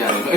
aja.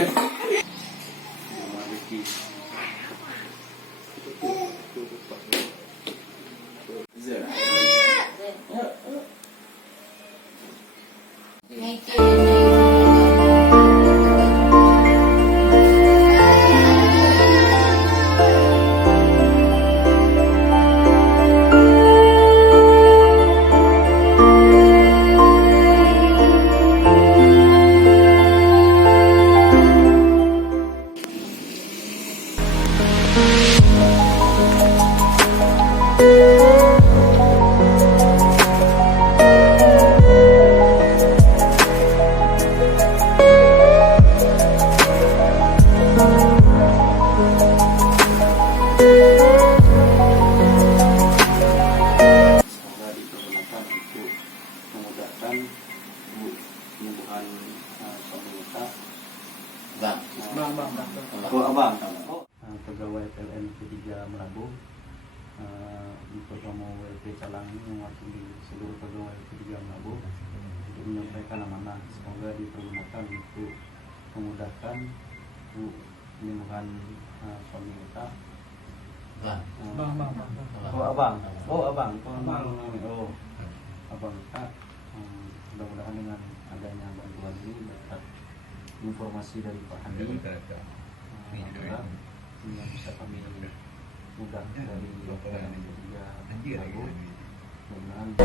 Penyembuhan pemerintah. Bang. Oh, abang. Pegawai PLN P3 Melabuh untuk promo WP Calang ini mewakili seluruh pegawai P3 Melabuh untuk menyampaikan amanah, semoga dipergunakan untuk memudahkan penyembuhan suami kita. Bang. Oh abang. Oh abang kita mudah-mudahan dengan adanya bantuan ini dapat informasi dari Pak Hadi yang bisa kami mudah dari dokter yang ketiga. Mudah-mudahan